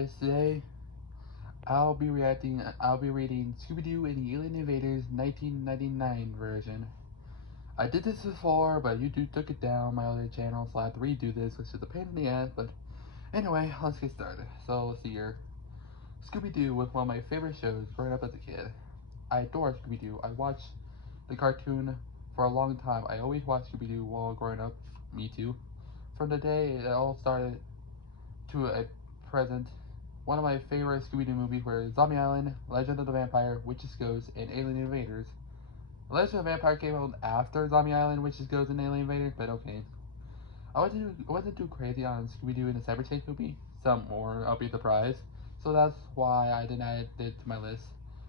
guys, today I'll be reading Scooby-Doo and the Alien Invaders 1999 version. I did this before, but YouTube took it down my other channel, so I have to redo this, which is a pain in the ass, but anyway, let's get started. So, let's see here. Scooby-Doo was one of my favorite shows growing up as a kid. I adore Scooby-Doo. I watched the cartoon for a long time. I always watched Scooby-Doo while growing up. Me too. From the day it all started to a present, one of my favorite Scooby-Doo movies were Zombie Island, Legend of the Vampire, Witches Ghosts, and Alien Invaders. Legend of the Vampire came out after Zombie Island, Witches Ghosts, and Alien Invaders, but okay. I wasn't too crazy on Scooby-Doo and the Cyber Chase movie. Some more, I'll be surprised. So that's why I didn't add it to my list.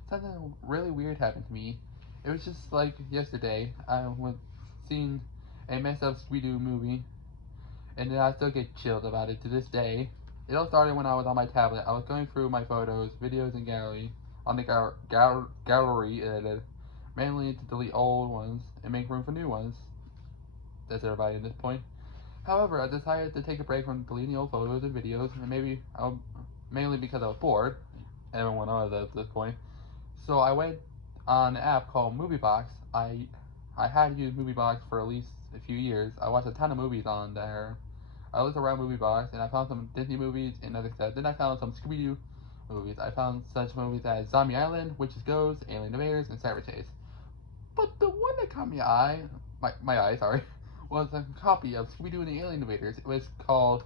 Something really weird happened to me. It was just like yesterday. I was seeing a messed up Scooby-Doo movie, and then I still get chilled about it to this day. It all started when I was on my tablet. I was going through my photos, videos, and gallery on the gallery, mainly to delete old ones and make room for new ones. That's everybody at this point. However, I decided to take a break from deleting old photos and videos, and mainly because I was bored. Everyone was at this point. So I went on an app called MovieBox. I had used MovieBox for at least a few years. I watched a ton of movies on there. I looked around MovieBox and I found some Disney movies and other stuff. Then I found some Scooby-Doo movies. I found such movies as Zombie Island, Witches Ghosts, Alien Invaders, and Cyber Chase. But the one that caught my eye, was a copy of Scooby-Doo and the Alien Invaders. It was called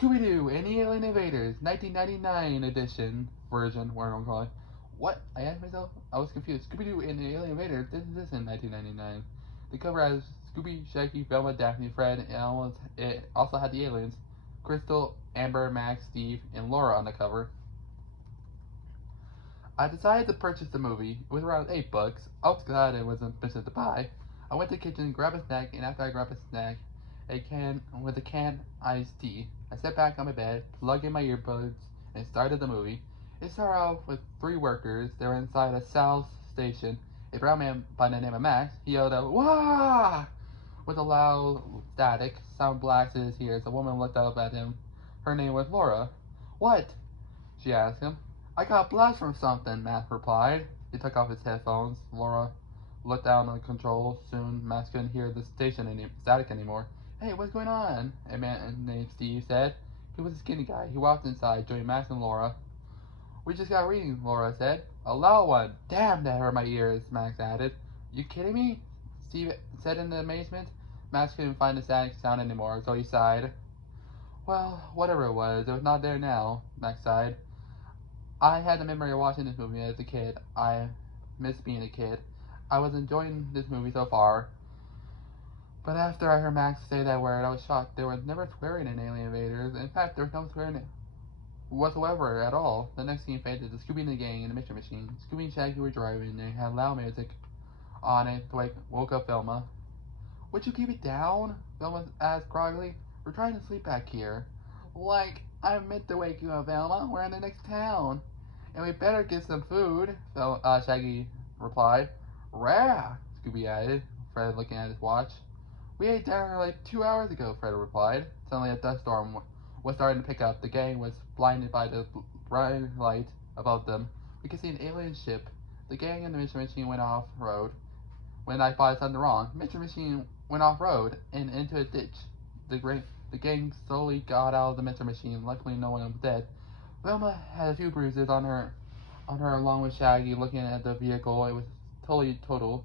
Scooby-Doo and the Alien Invaders 1999 edition version, whatever I'm calling it. What? I asked myself. I was confused. Scooby-Doo and the Alien Invaders didn't exist in 1999. The cover has Scooby, Shaggy, Velma, Daphne, Fred, and it also had the aliens, Crystal, Amber, Max, Steve, and Laura on the cover. I decided to purchase the movie. It was around $8. I was glad it wasn't expensive to buy. I went to the kitchen, grabbed a snack, and after I grabbed a snack, a can iced tea. I sat back on my bed, plugged in my earbuds, and started the movie. It started off with 3 workers. They were inside a South station. A brown man by the name of Max, he yelled out, "Wah!" with a loud static sound blasted his ears. A woman looked up at him. Her name was Laura. "What?" she asked him. "I got blast from something," Max replied. He took off his headphones. Laura looked down on the controls. Soon, Max couldn't hear the static anymore. "Hey, what's going on?" a man named Steve said. He was a skinny guy. He walked inside, joined Max and Laura. "We just got a reading," Laura said. "A loud one. Damn, that hurt my ears," Max added. "You kidding me?" Steve said in amazement. Max couldn't find the static sound anymore, so he sighed. "Well, whatever it was not there now," Max sighed. "I had the memory of watching this movie as a kid. I miss being a kid. I was enjoying this movie so far. But after I heard Max say that word, I was shocked. There was never swearing in Alien Invaders. In fact, there was no swearing whatsoever at all." The next scene faded to Scooby and the gang in the Mystery Machine. Scooby and Shaggy were driving. They had loud music on it to woke up Velma. "Would you keep it down?" Velma asked groggily. "We're trying to sleep back here." "Like, I meant to wake you up, Velma. We're in the next town. And we better get some food," Shaggy replied. "Rah," Scooby added, Fred looking at his watch. "We ate dinner like 2 hours ago," Fred replied. Suddenly a dust storm was starting to pick up. The gang was blinded by the bright light above them. We could see an alien ship. The gang and the Mystery Machine went off-road. When I thought something wrong, Mystery Machine went off-road and into a ditch. The gang slowly got out of the Mystery Machine. Luckily, no one was dead. Velma had a few bruises on her along with Shaggy. Looking at the vehicle, it was totally total.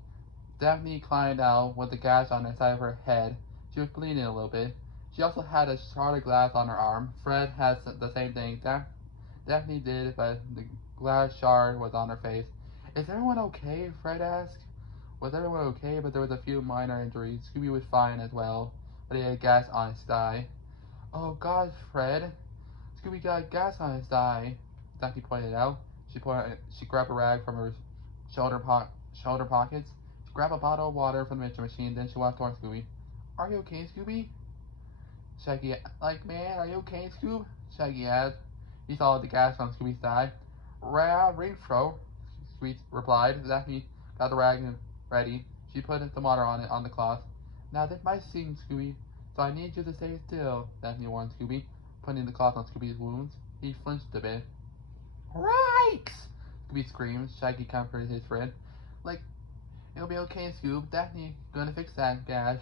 Daphne climbed out with a gash on the side of her head. She was bleeding a little bit. She also had a shard of glass on her arm. Fred had the same thing. Daphne did, but the glass shard was on her face. "Is everyone okay?" Fred asked. Was everyone okay? But there was a few minor injuries. Scooby was fine as well, but he had gas on his thigh. "Oh God, Fred! Scooby got gas on his thigh," Daphne pointed out. She grabbed a rag from her shoulder pockets. She grabbed a bottle of water from the Mystery Machine. Then she walked towards Scooby. "Are you okay, Scooby?" Shaggy, "Man, are you okay, Scoob?" Shaggy asked. He saw the gas on Scooby's thigh. Rainfro," Scooby replied. Daphne got the rag ready. She put the water on the cloth. "Now this might sting, Scooby, so I need you to stay still," Daphne warned Scooby, putting the cloth on Scooby's wounds. He flinched a bit. Right! Scooby screamed. Shaggy comforted his friend. Like, it'll be okay, Scoob. Daphne gonna fix that gash,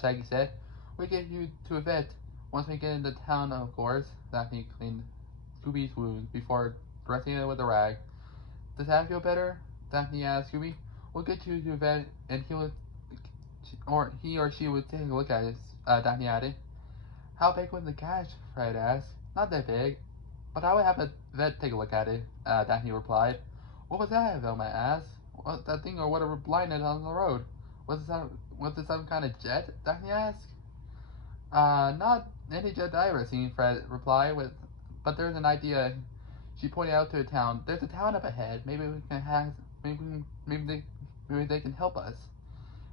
Shaggy said. We get you to a vet. Once we get into town, of course. Daphne cleaned Scooby's wound before dressing it with a rag. Does that feel better? Daphne asked Scooby. We'll get you to a vet, and he or she would take a look at it, Daphne added. How big was the gash? Fred asked. Not that big, but I would have a vet take a look at it, Daphne replied. What was that? Velma asked. What, that thing or whatever blinded on the road? Was it some kind of jet? Daphne asked. Not any jet I ever seen, Fred replied, but there's an idea. She pointed out to a town. There's a town up ahead. Maybe we can have, maybe they can help us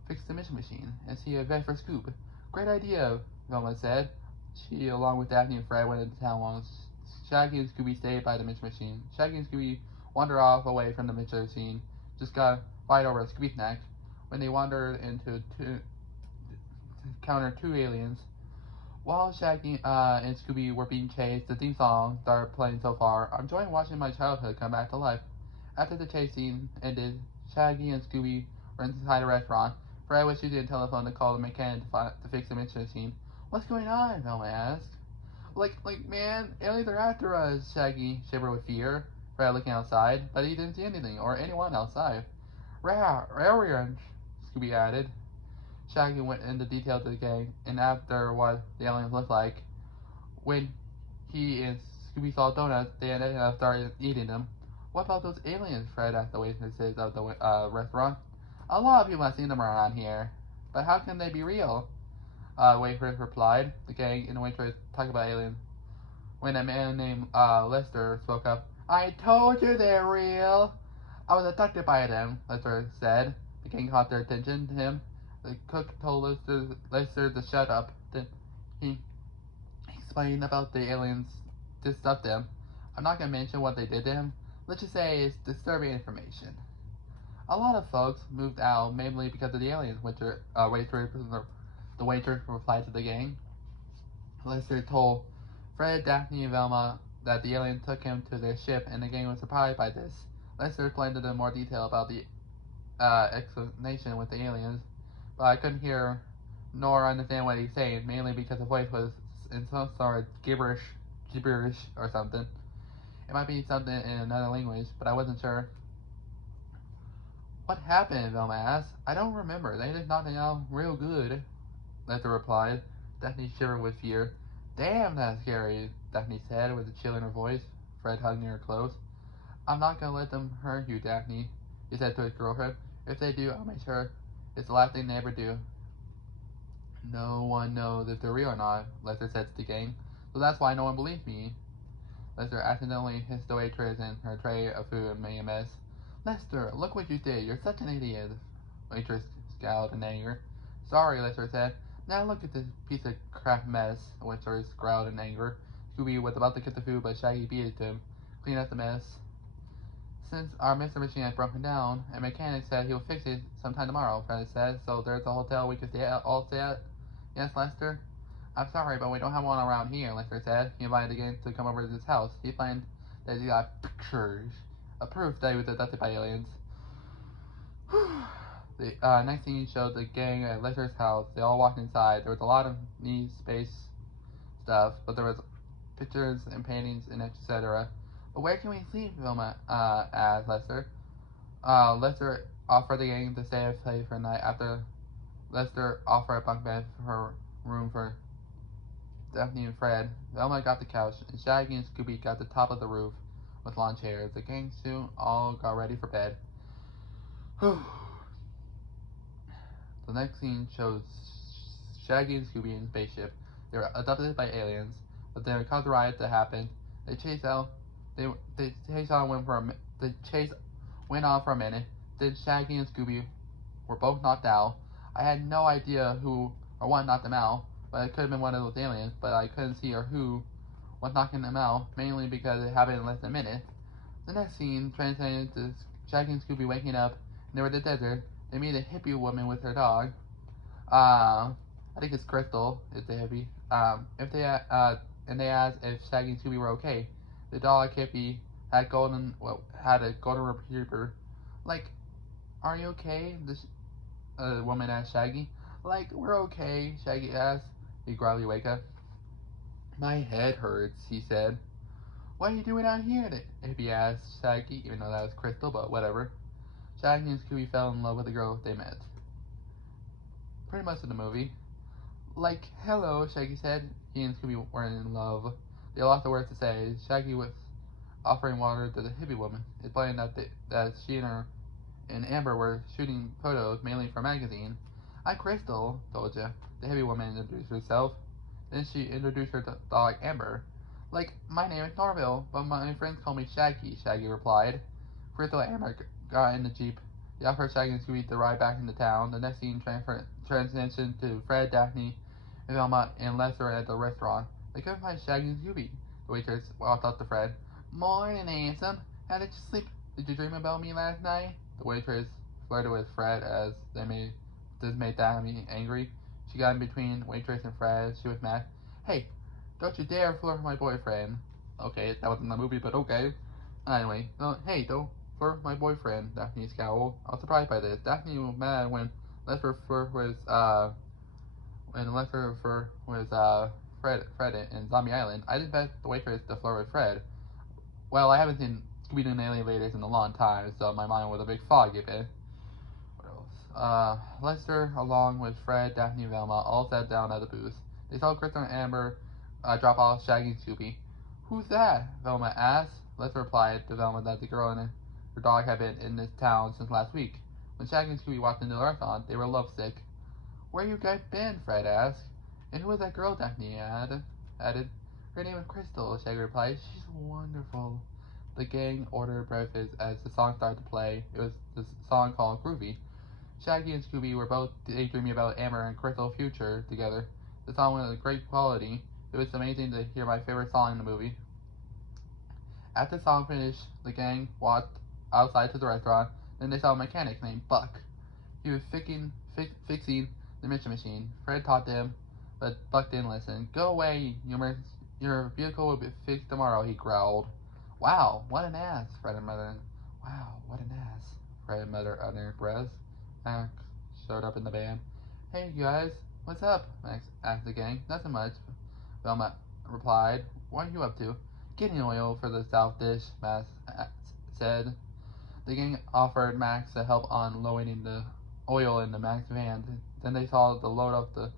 fix the mission machine and see a vet for Scoob. Great idea, Velma said. She, along with Daphne and Fred, went into town while Shaggy and Scooby stayed by the mission machine. Shaggy and Scooby wandered off away from the mission machine, just got fight over a Scooby snack. When they wandered into to encounter two aliens. While Shaggy and Scooby were being chased, the theme song started playing so far. I'm enjoying watching my childhood come back to life. After the chase scene ended, Shaggy and Scooby were inside a restaurant. Fred was using a telephone to call the mechanic to fix the mission machine. What's going on? Velma asked. Like, man, aliens are after us, Shaggy shivered with fear. Fred looking outside, but he didn't see anything or anyone outside. Aliens, Scooby added. Shaggy went into detail to the gang, and after what the aliens looked like, when he and Scooby saw donuts, they ended up started eating them. What about those aliens? Fred asked the waitresses of the restaurant. A lot of people have seen them around here, but how can they be real? Waitress replied. The gang and the waitress talked about aliens. When a man named Lester spoke up, I told you they're real. I was abducted by them, Lester said. The gang caught their attention to him. The cook told Lester to shut up. Then he explained about the aliens to stop them. I'm not going to mention what they did to him. Let's just say it's disturbing information. A lot of folks moved out mainly because of the aliens, the waitress replied to the gang. Lester told Fred, Daphne, and Velma that the alien took him to their ship, and the gang was surprised by this. Lester explained to them more detail about the explanation with the aliens, but I couldn't hear nor understand what he was saying, mainly because the voice was in some sort of gibberish or something. It might be something in another language, but I wasn't sure. What happened? Velma asked. I don't remember. They just knocked me out real good, Lester replied. Daphne shivered with fear. Damn, that's scary, Daphne said with a chill in her voice. Fred hugging her close. I'm not gonna let them hurt you, Daphne, he said to his girlfriend. If they do, I'll make sure it's the last thing they ever do. No one knows if they're real or not, Lester said to the gang. So that's why no one believes me. Lester accidentally hissed the waitress and her tray of food and made a mess. Lester, look what you did. You're such an idiot. Waitress scowled in anger. Sorry, Lester said. Now look at this piece of crap mess, Waitress growled in anger. Scooby was about to get the food, but Shaggy beat it to him. Clean up the mess. Since our Mr. Machine has broken down, a mechanic said he'll fix it sometime tomorrow, Fred said, so there's a hotel we can all stay at. Yes, Lester? I'm sorry, but we don't have one around here, Lester said. He invited the gang to come over to his house. He found that he got pictures of proof that he was abducted by aliens. The next scene showed the gang at Lester's house. They all walked inside. There was a lot of neat space stuff, but there was pictures and paintings and etc. But where can we sleep? Velma asked Lester. Lester offered the gang to stay at play for a night. After Lester offered a bunk bed for her room for Daphne and Fred, Velma got the couch, and Shaggy and Scooby got the top of the roof with lawn chairs. The gang soon all got ready for bed. The next scene shows Shaggy and Scooby in a spaceship. They were abducted by aliens, but then caused a riot to happen. The chase went on for a minute. Then Shaggy and Scooby were both knocked out. I had no idea who or what knocked them out, but it could have been one of those aliens, but I couldn't see or who was knocking them out, mainly because it happened in less than a minute. The next scene translated to Shaggy and Scooby waking up, and they were in the desert. They meet a hippie woman with her dog. I think it's Crystal, it's a hippie. and they asked if Shaggy and Scooby were okay. The dog hippie had a golden retriever. Like, are you okay? The woman asked Shaggy. Like, we're okay, Shaggy asked. He growled wake up. My head hurts, he said. What are you doing out here? The hippie asked Shaggy, even though that was Crystal, but whatever. Shaggy and Scooby fell in love with the girl they met. Pretty much in the movie. Like, hello, Shaggy said. He and Scooby weren't in love. They lost the words to say. Shaggy was offering water to the hippie woman, explaining that she and Amber were shooting photos mainly for a magazine. I'm Crystal, told ya. The hippie woman introduced herself. Then she introduced her dog Amber. Like, my name is Norville, but my friends call me Shaggy, Shaggy replied. Crystal and Amber got in the Jeep. They offered Shaggy and Scooby to ride back into town. The next scene transitioned to Fred, Daphne, and Velma and Lester at the restaurant. They couldn't find Shaggy and Scooby. The waitress walked up to Fred. Morning, handsome. How did you sleep? Did you dream about me last night? The waitress flirted with Fred as this made Daphne angry. She got in between waitress and Fred. She was mad. Hey, don't you dare flirt with my boyfriend. Okay, that wasn't the movie, but okay. Anyway, hey, don't flirt with my boyfriend, Daphne scowled. I was surprised by this. Daphne was mad when Lester was Fred in Zombie Island. I didn't bet the waitress to flirt with Fred. Well, I haven't seen Scooby-Doo and the Invaders in a long time, so my mind was a big fog a bit. What else? Lester, along with Fred, Daphne, and Velma, all sat down at the booth. They saw Crystal and Amber drop off Shaggy and Scooby. Who's that? Velma asked. Lester replied to Velma that the girl and her dog had been in this town since last week. When Shaggy and Scooby walked into the restaurant, they were lovesick. Where you guys been? Fred asked. And who was that girl? Daphne added. Her name is Crystal, Shaggy replied. She's wonderful. The gang ordered breakfast as the song started to play. It was the song called Groovy. Shaggy and Scooby were both daydreaming about Amber and Crystal's future together. The song was of great quality. It was amazing to hear my favorite song in the movie. After the song finished, the gang walked outside to the restaurant. Then they saw a mechanic named Buck. He was fixing the mission machine. Fred taught them, but Buck didn't listen. Go away, your vehicle will be fixed tomorrow, he growled. Wow, what an ass, Fred and muttered. Wow, what an ass, Fred and muttered under his breath. Max showed up in the band. Hey, you guys, what's up? Max asked the gang. Nothing much, Velma replied. What are you up to? Getting oil for the south dish, Max said. The gang offered Max to help on loading the oil in the Max van. Then they saw the load of the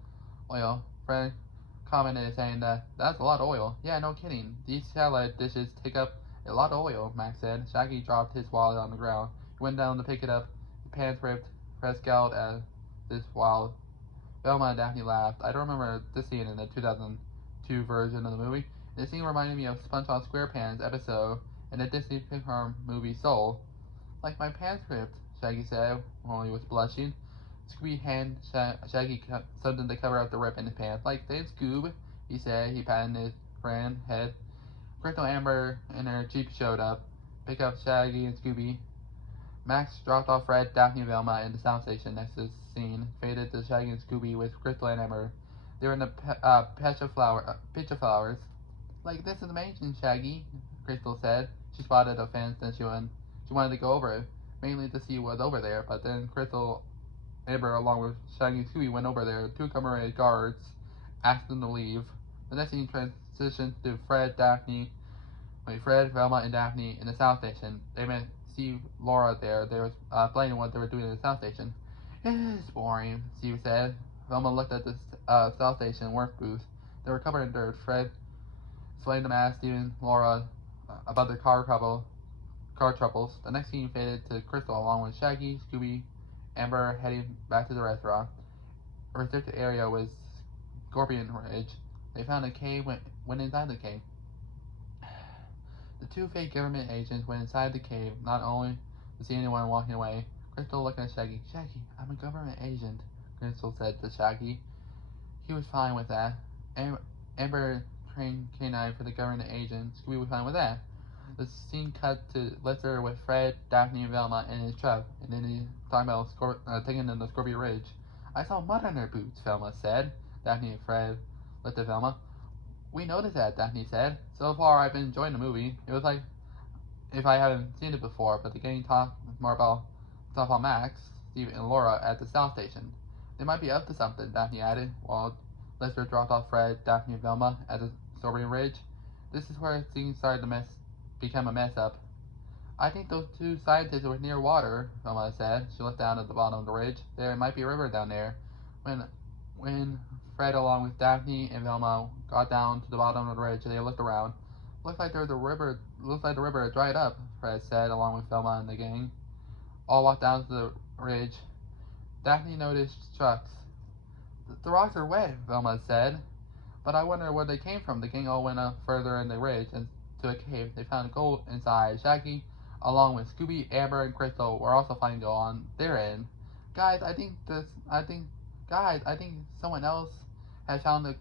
oil. Fred commented saying that's a lot of oil. Yeah, no kidding. These salad dishes take up a lot of oil, Max said. Shaggy dropped his wallet on the ground. He went down to pick it up. The pants ripped. Fred scowled at this while Velma and Daphne laughed. I don't remember this scene in the 2002 version of the movie. The scene reminded me of SpongeBob SquarePants episode in the Disney Pixar movie Soul. Like my pants ripped, Shaggy said while he was blushing. Scooby handed Shaggy something to cover up the rip in his pants. Like, thanks, Scoob, he said. He patted his friend's head. Crystal Amber and her Jeep showed up, picked up Shaggy and Scooby. Max dropped off Fred, Daphne, and Velma in the sound station next to the scene. Faded to Shaggy and Scooby with Crystal and Amber. They were in the patch of flowers. Like, this is amazing, Shaggy, Crystal said. She spotted a fence and she wanted to go over it, mainly to see what was over there, but then Crystal, Amber, along with Shaggy and Scooby, went over there. Two commemorated guards asked them to leave. The next scene transitioned to Fred, Velma, and Daphne in the sound station. They met Steve, Laura there. They were playing what they were doing in the sound station. It's boring, Steve said. Velma looked at the sound station work booth. They were covered in dirt. Fred explained to Steve and Laura about their car troubles. The next scene faded to Crystal along with Shaggy, Scooby, Amber heading back to the restaurant. A restricted area was Scorpion Ridge. They found a cave, went inside the cave. The two fake government agents went inside the cave, not only to see anyone walking away. Crystal looked at Shaggy. Shaggy, I'm a government agent, Crystal said to Shaggy. He was fine with that. Amber trained canine for the government agent. Scooby was fine with that. The scene cut to Lester with Fred, Daphne, and Velma in his truck, and then he talking about taking them to Scorpion Ridge. I saw mud on their boots, Velma said. Daphne and Fred looked at Velma. We noticed that, Daphne said. So far, I've been enjoying the movie. It was like if I haven't seen it before, but the gang talked more about stuff on Max, Steve, and Laura at the South Station. They might be up to something, Daphne added, while Lester dropped off Fred, Daphne, and Velma at the Strawberry Ridge. This is where things started to become a mess up. I think those two scientists were near water, Velma said. She looked down at the bottom of the ridge. There might be a river down there. When Fred, along with Daphne and Velma, got down to the bottom of the ridge, they looked around. Looks like there's a river. Looks like the river had dried up, Fred said, along with Velma and the gang. All walked down to the ridge. Daphne noticed trucks. The rocks are wet, Velma said. But I wonder where they came from. The gang all went up further in the ridge and to a cave. They found gold inside. Shaggy, along with Scooby, Amber, and Crystal, were also finding gold on their end. Guys, I think someone else had found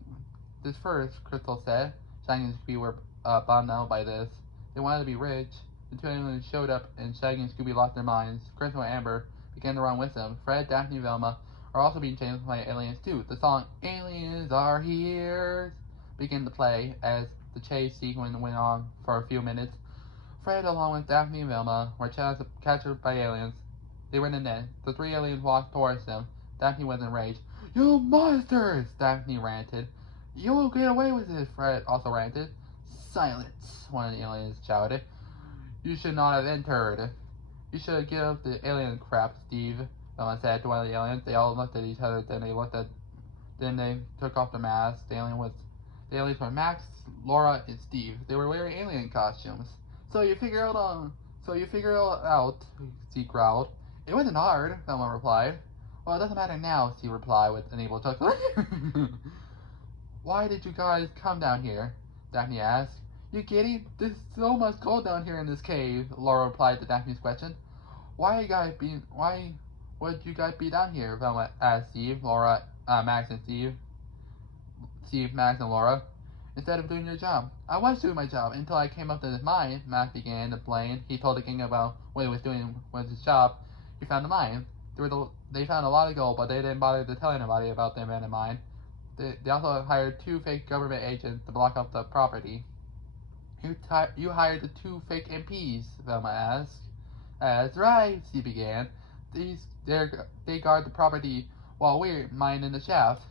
this first, Crystal said. Shaggy and Scooby were bummed out by this. They wanted to be rich. The two aliens showed up, and Shaggy and Scooby lost their minds. Crystal and Amber began to run with them. Fred, Daphne, and Velma are also being chased by aliens too. The song "Aliens Are Here" began to play as the chase sequence went on for a few minutes. Fred, along with Daphne and Velma, were captured by aliens. They were in a net. The three aliens walked towards them. Daphne was enraged. "You monsters!" Daphne ranted. "You won't get away with it," Fred also ranted. "Silence!" one of the aliens shouted. "You should not have entered. You should give up the alien crap, Steve," someone said to one of the aliens. They all looked at each other, then they took off their masks. The aliens were Max, Laura, and Steve. They were wearing alien costumes. So you figure it out, Steve growled. "It wasn't hard," Velma replied. "Well, it doesn't matter now," Steve replied with an evil chuckle. "Why did you guys come down here?" Daphne asked. "You kidding? There's so much gold down here in this cave," Laura replied to Daphne's question. Why would you guys be down here?" Velma asked Steve, Laura, Max, and Steve. Steve, Max, and Laura. "Instead of doing your job." "I was doing my job until I came up to this mine," Max began to explain. He told the king about what he was doing with his job. He found the mine. They found a lot of gold, but they didn't bother to tell anybody about the abandoned mine. They also hired 2 fake government agents to block up the property. You hired the 2 fake MPs?" Velma asked. "That's right," Steve began. They guard the property while we're mining the shaft.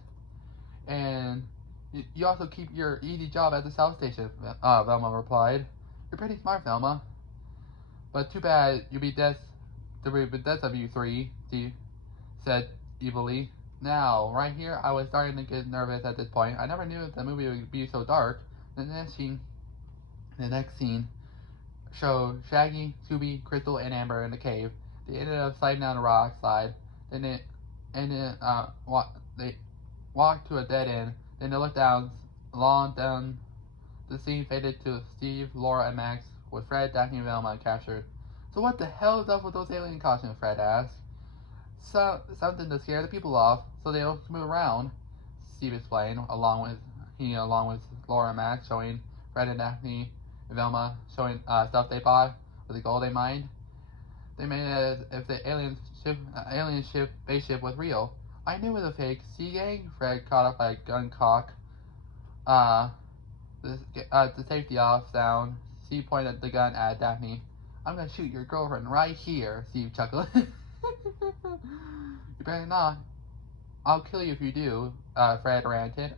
"And you also keep your easy job at the South Station," Velma replied. "You're pretty smart, Velma. But too bad there will be deaths of you 3, Steve said evilly. Now, right here, I was starting to get nervous at this point. I never knew the movie would be so dark. The next scene showed Shaggy, Scooby, Crystal, and Amber in the cave. They ended up sliding down a rock slide. They walked to a dead end. Then they looked down. The scene faded to Steve, Laura, and Max, with Fred, Daphne, and Velma captured. "So what the hell is up with those alien costumes?" Fred asked. Something to scare the people off, so they don't move around," Steve explained, along with Laura and Max, showing Fred and Daphne and Velma showing stuff they bought with the gold they mined. They made it as if the alien spaceship was real. "I knew it was a fake. See, gang?" Fred, caught up by a gun cock. The safety off sound. Steve pointed the gun at Daphne. "I'm gonna shoot your girlfriend right here," Steve chuckled. "You better not. I'll kill you if you do," Fred ranted.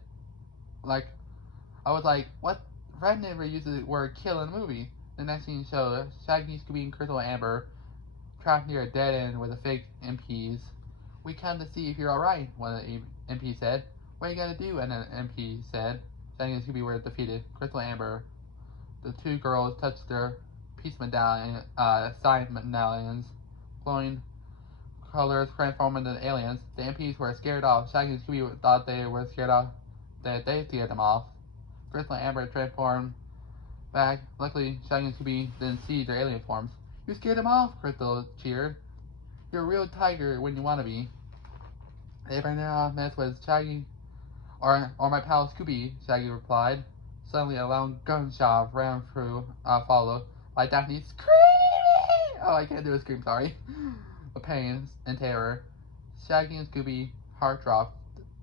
I was like, what? Fred never used the word kill in the movie. The next scene showed Shaggy, Scooby, and Crystal, and Amber trapped near a dead end with the fake MPs. "We come to see if you're alright," one of the MPs said. "What you gotta do?" And an MP said. Shaggy and Scooby were defeated. Crystal and Amber, the 2 girls, touched their peace medallion, sign medallions, glowing colors transforming into aliens. The MPs were scared off. Shaggy and Scooby thought they were scared off, that they scared them off. Crystal and Amber transformed back. Luckily, Shaggy and Scooby didn't see their alien forms. "You scared them off," Crystal cheered. "You're a real tiger when you want to be." "They better not mess with Shaggy or my pal Scooby," Shaggy replied. Suddenly, a loud gunshot ran through, followed by Daphne screaming. Oh, I can't do a scream, sorry. Of pain and terror. Shaggy and Scooby heart dropped.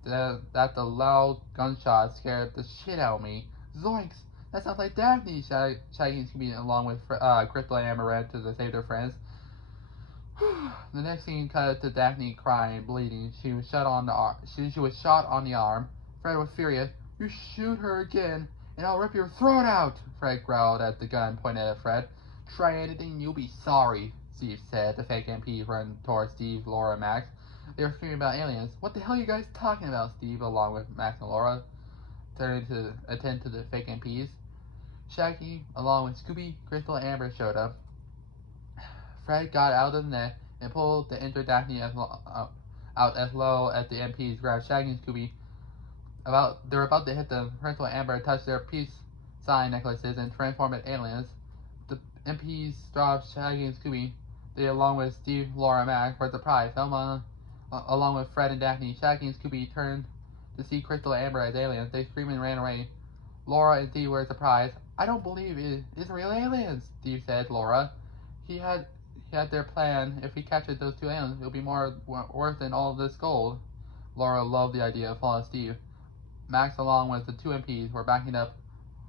That the loud gunshot scared the shit out of me. Zoinks! That sounds like Daphne, Shaggy and Scooby along with Crystal and Amber ran to save their friends. The next scene cut to Daphne crying, bleeding. She was shot on the she was shot on the arm. Fred was furious. You shoot her again, and I'll rip your throat out! Fred growled at the gun, pointed at Fred. Try anything, you'll be sorry, Steve said. The fake MPs ran towards Steve, Laura, and Max. They were screaming about aliens. What the hell are you guys talking about, Steve, along with Max and Laura, turning to attend to the fake MPs. Shaggy, along with Scooby, Crystal, and Amber showed up. Fred got out of the net and pulled the injured Daphne out as low as the MPs grabbed Shaggy and Scooby. They were about to hit them. Crystal and Amber touched their peace sign necklaces and transformed into aliens. The MPs dropped Shaggy and Scooby. They, along with Steve, Laura, and Max, were surprised. Velma, along with Fred and Daphne, Shaggy and Scooby turned to see Crystal and Amber as aliens. They screamed and ran away. Laura and Steve were surprised. I don't believe it's real aliens, Steve said. Laura, he had their plan. If we captured those two aliens, it would be more worth than all of this gold. Laura loved the idea of following Steve. Max, along with the two MPs, were backing up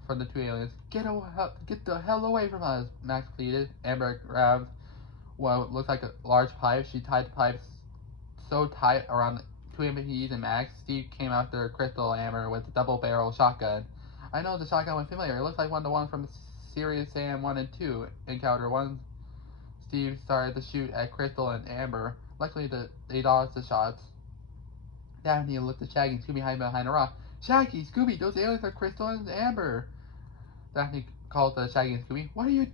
from the two aliens. Get the hell away from us, Max pleaded. Amber grabbed what looked like a large pipe. She tied the pipes so tight around the two MPs and Max. Steve came after Crystal and Amber with a double-barrel shotgun. I know the shotgun was familiar. It looks like the one from Serious Sam 1 and 2 encounter. Steve started to shoot at Crystal and Amber. Luckily, they dodged the shots. Daphne looked at Shaggy and Scooby hiding behind a rock. Shaggy, Scooby, those aliens are Crystal and Amber. Daphne called to Shaggy and Scooby. What are you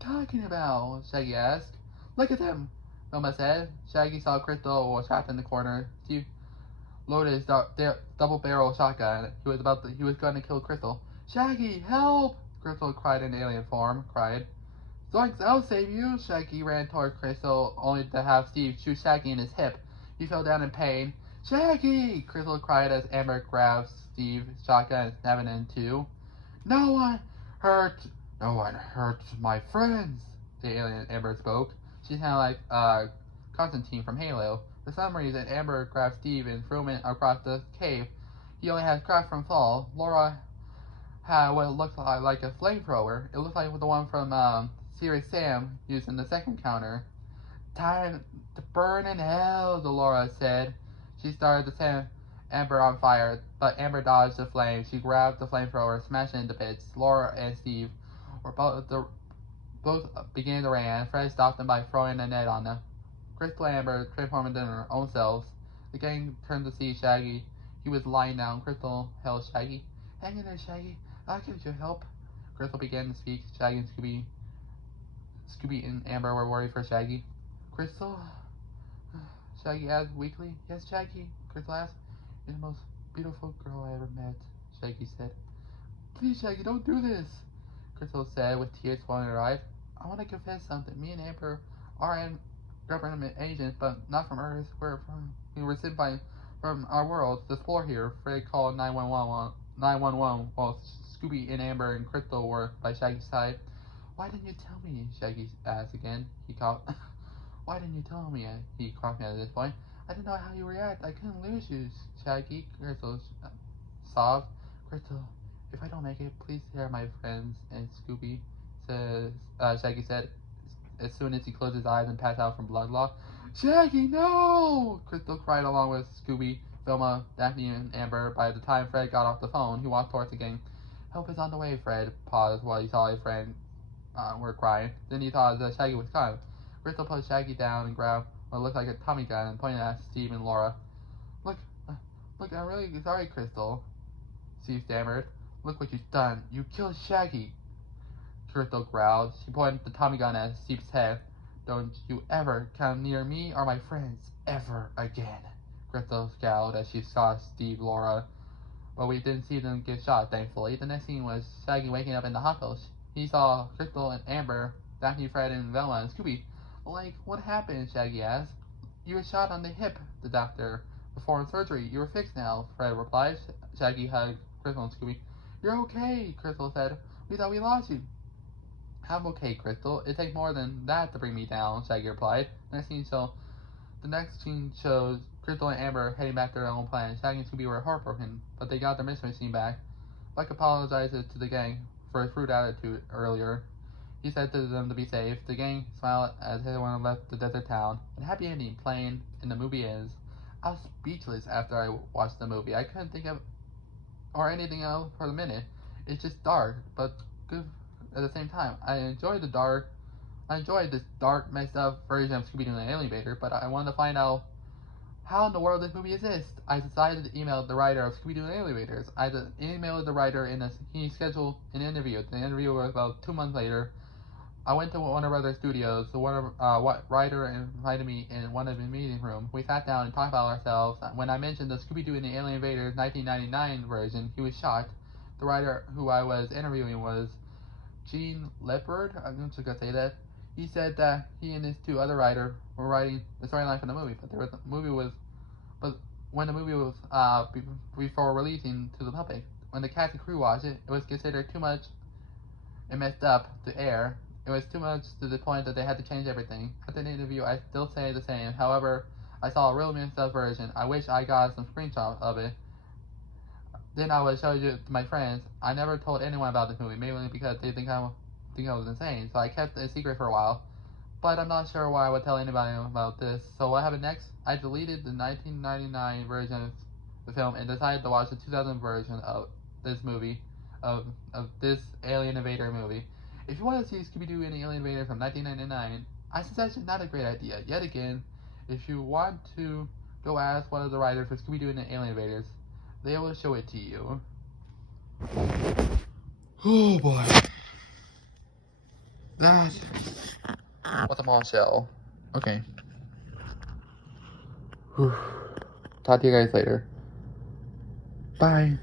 talking about? Shaggy asked. Look at them, Velma said. Shaggy saw Crystal was trapped in the corner. Steve loaded his double-barrel shotgun. He was going to kill Crystal. Shaggy, help! Crystal cried in alien form. Zoinks, I'll save you! Shaggy ran toward Crystal, only to have Steve shoot Shaggy in his hip. He fell down in pain. Shaggy! Crystal cried as Amber grabbed Steve's shotgun and snapped it in two. No one hurt my friends, the alien Amber spoke. She sounded like Constantine from Halo. For some reason, Amber grabbed Steve and threw him across the cave. He only had scratches from fall. Laura had what looked like a flamethrower. It looked like the one from Serious Sam used in the second counter. Time to burn in hell, Laura said. She started to set Amber on fire, but Amber dodged the flame. She grabbed the flamethrower, smashed it into bits. Laura and Steve were both began to run. Fred stopped them by throwing a net on them. Crystal and Amber transformed into their own selves. The gang turned to see Shaggy. He was lying down. Crystal held Shaggy. Hang in there, Shaggy. I'll give you help. Crystal began to speak. Shaggy and Scooby and Amber were worried for Shaggy. Crystal? Shaggy asked weakly. Yes, Shaggy, Crystal asked. You're the most beautiful girl I ever met, Shaggy said. Please, Shaggy, don't do this, Crystal said with tears flowing in her eyes. I want to confess something. Me and Amber are government agents, but not from Earth. We were sent from our world to explore here. Fred called 911 while Scooby and Amber and Crystal were by Shaggy's side. Why didn't you tell me? Shaggy asked again. He called. Why didn't you tell me? He coughed at this point. I didn't know how you react. I couldn't lose you, Shaggy. Crystal sobbed. Crystal, if I don't make it, please hear my friends. And Scooby says, Shaggy said, as soon as he closed his eyes and passed out from blood loss. Shaggy, no! Crystal cried along with Scooby, Velma, Daphne, and Amber. By the time Fred got off the phone, he walked towards the gang. Help is on the way, Fred paused while he saw his friend were crying. Then he thought that Shaggy was gone. Crystal put Shaggy down and grabbed what looked like a Tommy gun and pointed at Steve and Laura. Look, I'm really sorry, Crystal, Steve stammered. Look what you've done. You killed Shaggy. Crystal growled. She pointed the Tommy gun at Steve's head. Don't you ever come near me or my friends ever again. Crystal scowled as she saw Steve, Laura, but we didn't see them get shot, thankfully. The next scene was Shaggy waking up in the hospital. He saw Crystal and Amber, Daphne, Fred, and Velma, and Scooby. Like, what happened? Shaggy asked. You were shot on the hip, the doctor performed surgery. You were fixed now, Fred replied. Shaggy hugged Crystal and Scooby. You're okay, Crystal said. We thought we lost you. I'm okay, Crystal. It takes more than that to bring me down, Shaggy replied. The next scene shows Crystal and Amber heading back to their own planet. Shaggy and Scooby were heartbroken, but they got their mystery machine back. Buck apologizes to the gang for his rude attitude earlier. He said to them to be safe. The gang smiled as everyone left the desert town. And happy ending playing in the movie is. I was speechless after I watched the movie. I couldn't think of or anything else for the minute. It's just dark, but good at the same time. I enjoyed this dark, messed up version of Scooby-Doo and the Alien Invader, but I wanted to find out how in the world this movie exists. I decided to email the writer of Scooby-Doo and Alien Invaders. I emailed the writer he scheduled an interview. The interview was about 2 months later. I went to Warner Brothers Studios. The writer invited me in one of the meeting rooms. We sat down and talked about ourselves. When I mentioned the Scooby-Doo and the Alien Invaders 1999 version, he was shocked. The writer who I was interviewing was Gene Leopard. I'm just gonna say that. He said that he and his 2 other writers were writing the storyline for the movie, but when the movie was before releasing to the public, when the cast and crew watched it, it was considered too much and messed up to air. It was too much to the point that they had to change everything. After the interview, I still say the same. However, I saw a real messed up version. I wish I got some screenshots of it. Then I would show you to my friends. I never told anyone about this movie, mainly because they think I was insane. So I kept it a secret for a while. But I'm not sure why I would tell anybody about this. So what happened next? I deleted the 1999 version of the film and decided to watch the 2000 version of this movie, of this Alien Invader movie. If you want to see Scooby-Doo and the Alien Invader from 1999, I suggest it's not a great idea. Yet again, if you want to go ask one of the writers for Scooby-Doo and the Alien Invaders, they will show it to you. Oh boy. That was a bombshell. Okay. Whew. Talk to you guys later. Bye.